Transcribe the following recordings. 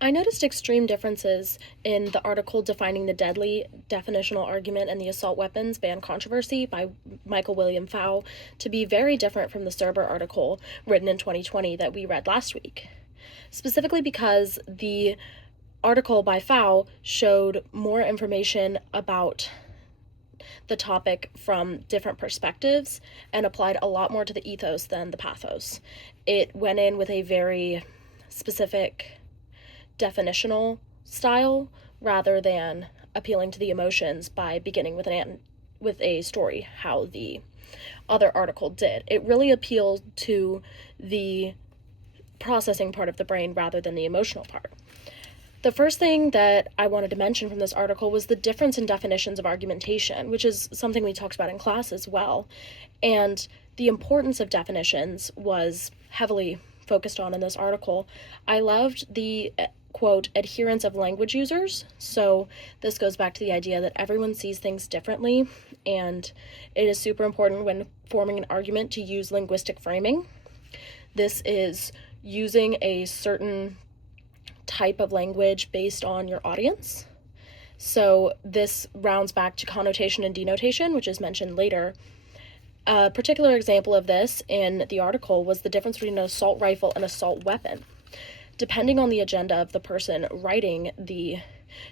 I noticed extreme differences in the article defining the deadly definitional argument and the assault weapons ban controversy by Michael William Pfau to be very different from the Serber article written in 2020 that we read last week. Specifically because the article by Pfau showed more information about the topic from different perspectives and applied a lot more to the ethos than the pathos. It went in with a very specific definitional style rather than appealing to the emotions by beginning with a story, how the other article did. It really appealed to the processing part of the brain rather than the emotional part. The first thing that I wanted to mention from this article was the difference in definitions of argumentation, which is something we talked about in class as well. And the importance of definitions was heavily focused on in this article. I loved the quote, adherence of language users. So this goes back to the idea that everyone sees things differently, and it is super important when forming an argument to use linguistic framing. This is using a certain type of language based on your audience. So this rounds back to connotation and denotation, which is mentioned later. A particular example of this in the article was the difference between an assault rifle and assault weapon. Depending on the agenda of the person writing the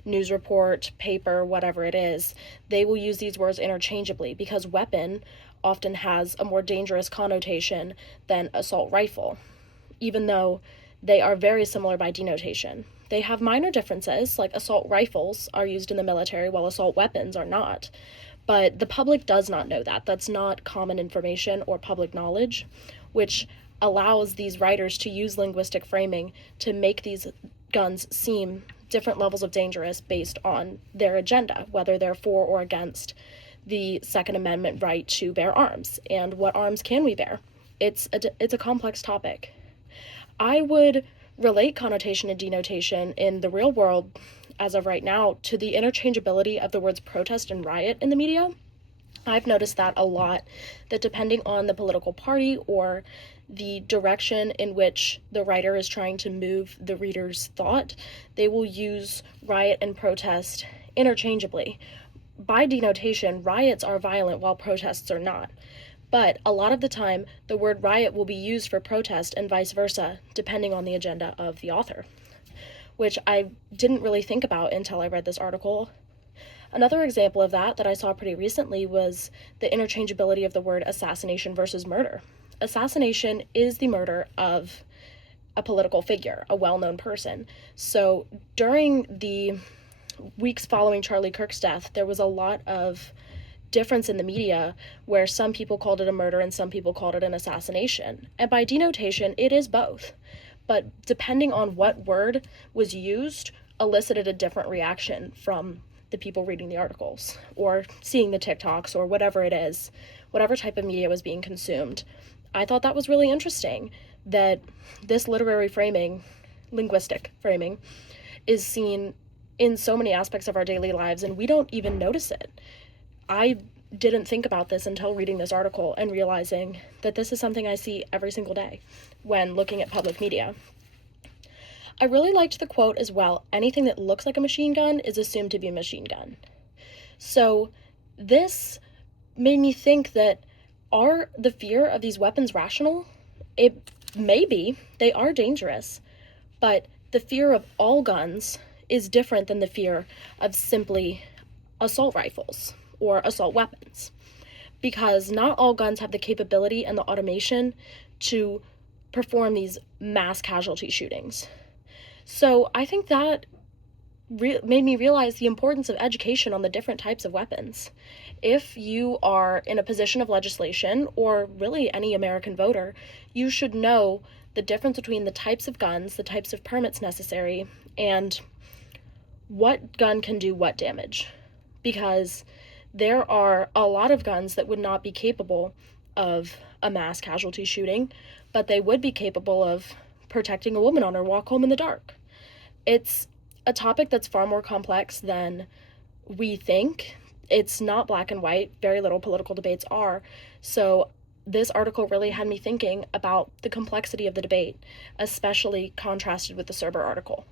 news report, paper, whatever it is, they will use these words interchangeably because weapon often has a more dangerous connotation than assault rifle, even though they are very similar by denotation. They have minor differences, like assault rifles are used in the military while assault weapons are not. But the public does not know that. That's not common information or public knowledge, which allows these writers to use linguistic framing to make these guns seem different levels of dangerous based on their agenda, whether they're for or against the Second Amendment right to bear arms, and what arms can we bear. It's a complex topic. I would relate connotation and denotation in the real world, as of right now, to the interchangeability of the words protest and riot in the media. I've noticed that a lot, that depending on the political party or the direction in which the writer is trying to move the reader's thought, they will use riot and protest interchangeably. By denotation, riots are violent while protests are not. But a lot of the time, the word riot will be used for protest and vice versa, depending on the agenda of the author, which I didn't really think about until I read this article. Another example of that I saw pretty recently was the interchangeability of the word assassination versus murder. Assassination is the murder of a political figure, a well-known person. So during the weeks following Charlie Kirk's death, there was a lot of difference in the media where some people called it a murder and some people called it an assassination. And by denotation, it is both. But depending on what word was used, elicited a different reaction from the people reading the articles or seeing the TikToks or whatever it is, whatever type of media was being consumed. I thought that was really interesting that this literary framing, linguistic framing, is seen in so many aspects of our daily lives and we don't even notice it. I didn't think about this until reading this article and realizing that this is something I see every single day when looking at public media. I really liked the quote as well, anything that looks like a machine gun is assumed to be a machine gun. So this made me think that are the fear of these weapons rational? It may be, they are dangerous, but the fear of all guns is different than the fear of simply assault rifles or assault weapons, because not all guns have the capability and the automation to perform these mass casualty shootings. So I think that made me realize the importance of education on the different types of weapons. If you are in a position of legislation, or really any American voter, you should know the difference between the types of guns, the types of permits necessary, and what gun can do what damage. Because there are a lot of guns that would not be capable of a mass casualty shooting, but they would be capable of protecting a woman on her walk home in the dark. It's a topic that's far more complex than we think. It's not black and white. Very little political debates are. So this article really had me thinking about the complexity of the debate, especially contrasted with the Serber article.